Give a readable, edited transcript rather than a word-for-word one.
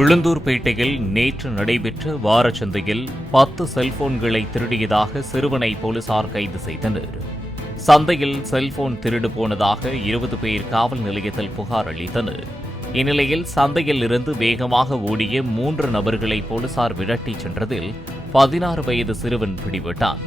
உளுந்தூர்பேட்டையில் நேற்று நடைபெற்ற வாரச்சந்தையில் 10 செல்போன்களை திருடியதாக சிறுவனை போலீசார் கைது செய்தனர். சந்தையில் செல்போன் திருடு போனதாக 20 பேர் காவல் நிலையத்தில் புகார் அளித்தனர். இந்நிலையில் சந்தையில் இருந்து வேகமாக ஓடிய 3 நபர்களை போலீசார் விரட்டிச் சென்றதில் 16 வயது சிறுவன் பிடிபட்டான்.